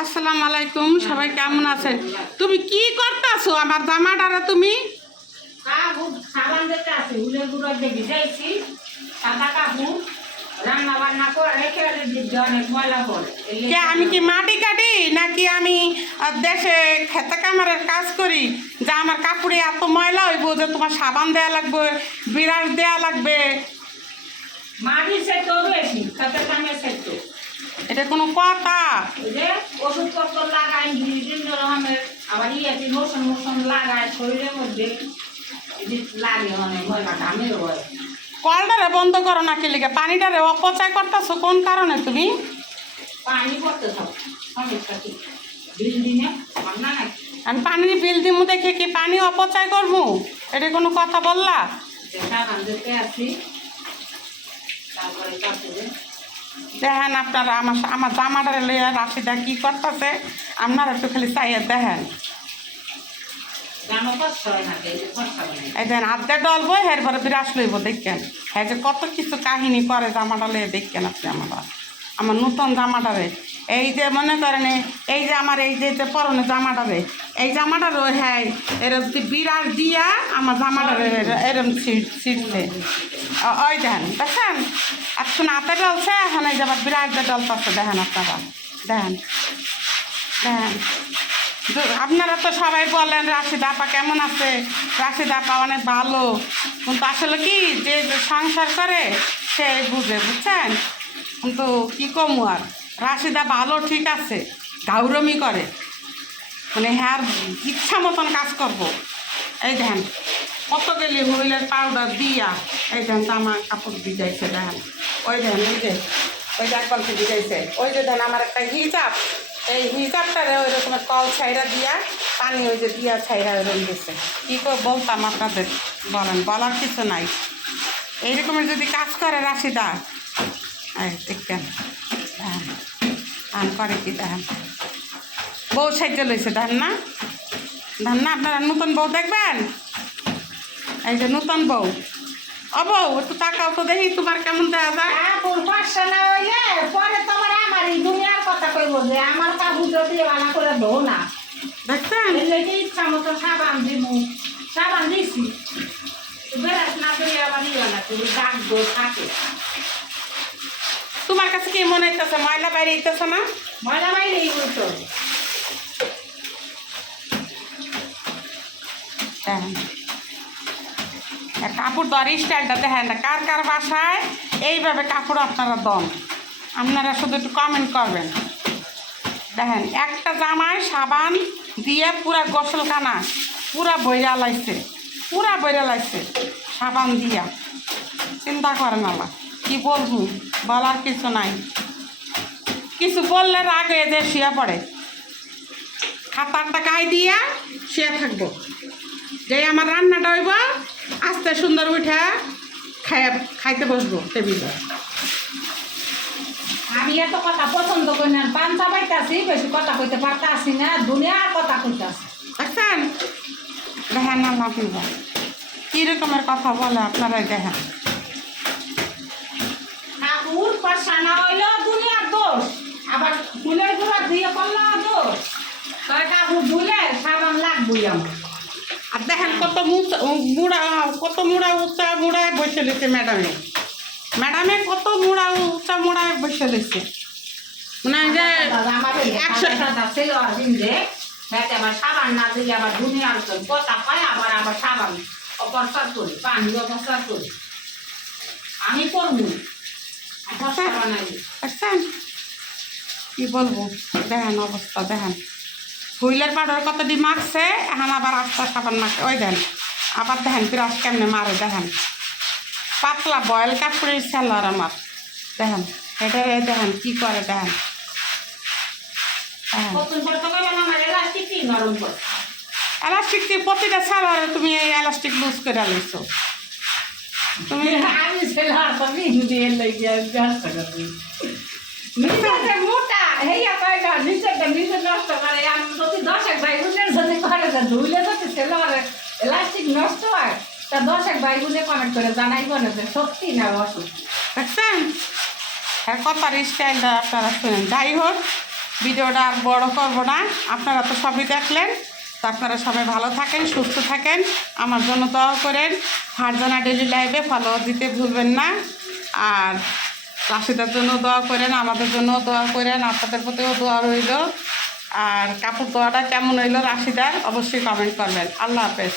আসসালামু আলাইকুম, সবাই কেমন আছেন? তুমি কি করতেছো আমার জামাটারে? তুমি আমি কি মাটি কাটি নাকি আমি দেশে খেতে কামারের কাজ করি যা আমার কাপড়ে এত ময়লা হইব যে তোমার সাবান দেয়া লাগবে, বিরাজ দেয়া লাগবে? এটা কোনো কথা? ওষুধপত্র লাগাই আবার মোশন লাগায় শরীরের মধ্যে লাগে অনেক ময়লাটা আমি কলটারে বন্ধ করো না, কি লিগে পানিটারে অপচয় করতেছো? কোন কারণে তুমি পানি পড়তে থাকো? সমস্যা কি? বিল দিনে না আমি পানির বিল দিমু দেখে কি পানি অপচয় করবো? এটা কোনো কথা বললা? দেখেন আপনারা আমার জামাটারে লইয়া রাশিদা কি করতেছে, আপনারা একটু খালি চাইয়া দেখেন। এই দেন আধা ডলবো, এরপরে বিরাস লইব, দেখেন হ্যাঁ যে কত কিছু কাহিনী করে জামাটা লইয়া। দেখেন আপনি আমার নতুন জামাটারে, এই যে মনে করেন এই যে আমার এই যে পরনে জামাটারে, এই জামাটারও হ্যাঁ এরম বিরাস দিয়া আমার জামাটারে এরম ছিটছে। ওই দেখেন দেখেন এখন হাতে ডলছে, এখন এই যে আবার বিরাট ডলতেছে। দেখেন আপনারা, দেখেন দেখেন। আপনারা তো সবাই বলেন রাশিদা আপা কেমন আছে, রাশিদা আপা অনেক ভালো, কিন্তু আসলে কি যে সংসার করে সে বুঝে, বুঝছেন? কিন্তু কী কমু আর, রাশিদা ভালো ঠিক আছে, গাউরমি করে, মানে হ্যাঁ ইচ্ছা মতন কাজ করবো। এই দেখেন কত গেলে হুইলের পাউডার দিয়া, এই দেখেন আমার কাপড় ভিজাইছে। দেখেন ওই দেখেন এই যে ওই যে একবার ভিজাইছে। ওই যে দেখেন আমার একটা হিজাব, এই হিজাবটারে ওই রকমের কল ছাইরা দিয়া পানি ওই যে দিয়া ছাইরা ওরকম দিচ্ছে। কী করে বলতাম আপনাদের, বলেন, বলার কিছু নাই। এই রকমের যদি কাজ করে রাশিদা, এই দেখেন হ্যাঁ আন করে কি দেখেন, বউ সাইজে লইছে। দেখেন না, দেখেন না আপনারা নতুন বউ দেখবেন, এই যে নতুন বউ। ও বউ একটু তাকাও তো দেখি তোমার কেমন দেখা যায়। পরে তোমার আমার এই দুনিয়ার কথা কইব যে আমার কাপড় দিয়ে বানা করে ধো না, দেখছেন? ইচ্ছা মতো সাবান দিব, সাবান দিছি বেড়াস না দিয়ে আবার ইয়ে না দাগ দো থাকে। তোমার কাছে কি মনে হইতেছে ময়লা বাইরে হইতেছে না? ময়লা বাইরে হইতো। কাপড় ধর স্টাইলটা দেখেন না, কার কার বাসায় এইভাবে কাপড় আপনারা দন, আপনারা শুধু একটু কমেন্ট করবেন। দেখেন একটা জামায় সাবান দিয়ে পুরা গোসলখানা পুরা বইরা লাইছে, পুরা বইরা লাইছে সাবান দিয়া। চিন্তা করেন আল্লাহ, কি বলবো, বলার কিছু নাই। কিছু বললে রাগ হয়ে যে শুয়ে পড়ে, খাতারটা গায়ে দিয়া শুয়ে থাকবো, যে আমার রান্নাটা হইব আস্তে সুন্দর উঠে খাইতে বসবো টেবিলে। আমি এত কথা পছন্দ করি না, পান্তা পাইতেছি, বেশি কথা কইতে পারতাছি না, দুনিয়ার কথা কইতাছি। দেখছেন? দেখেন না আপনারা কী রকমের কথা বলে, আপনারাই দেখেন। ঠাকুর পাশানা হইলেও দুনিয়ার দোষ, আবার ফুলের গুঁড়া দিয়ে করলেও দোষ, কাপড় ধুলে সাবান লাগবই আমার। আর দেখেন কত মুড়া উঁচা মুড়ায় বসে লেছে ম্যাডামে, ম্যাডামে কত উঁচা মুড়ায় বসে লেছে, মানে যে আবার সাবান না দিলে আবার দুনিয়ার কথা পায়, আবার আবার সাবান অপরচার করি, পানি অপরচার করি। আমি করবো কি বলবো, দেখেন অবস্থা দেখেন। হুইলের পাউডার কত দিয়ে মাখছে, এখন আবার আস্তা সাবান মাখছে। ওই দেন আবার দেখেন বিরাস কেমনে মারে, দেখেন পাতলা বয়েল কাপড়ের সেলার আমার, দেখেন এটা দেখেন কি করে, দেখেন এলাস্টিক দিয়ে প্রতিটা সালোয়ারে তুমি এই এলাস্টিক লুজ করে আলাইছো তুমি। মোটা হেয়া কয়টা নিজে নষ্ট করে, আমি যদি 10 ভাই বোনের যদি করে ধুইলে যদি সেলোয়ারের এলাস্টিক নষ্ট হয়, তা 10 ভাই বোনে কমেন্ট করে জানাইব না যে সত্যি না অসুখ। দেখছেন? হ্যাঁ কথার স্টাইলটা আপনারা শুনেন। যাই হোক, ভিডিওটা আর বড় করবো না, আপনারা তো সবই দেখলেন। তো আপনারা সবাই ভালো থাকেন, সুস্থ থাকেন, আমার জন্য দোয়া করেন। ফারজানা ডেইলি লাইভে ফলো দিতে ভুলবেন না। আর রাশিদার জন্য দোয়া করেন, আমাদের জন্য দোয়া করেন, আপনাদের প্রতিও দোয়া রইল। আর কাপড় দোয়াটা কেমন হইলো রাশিদার অবশ্যই কমেন্ট করবেন। আল্লাহ হাফেজ।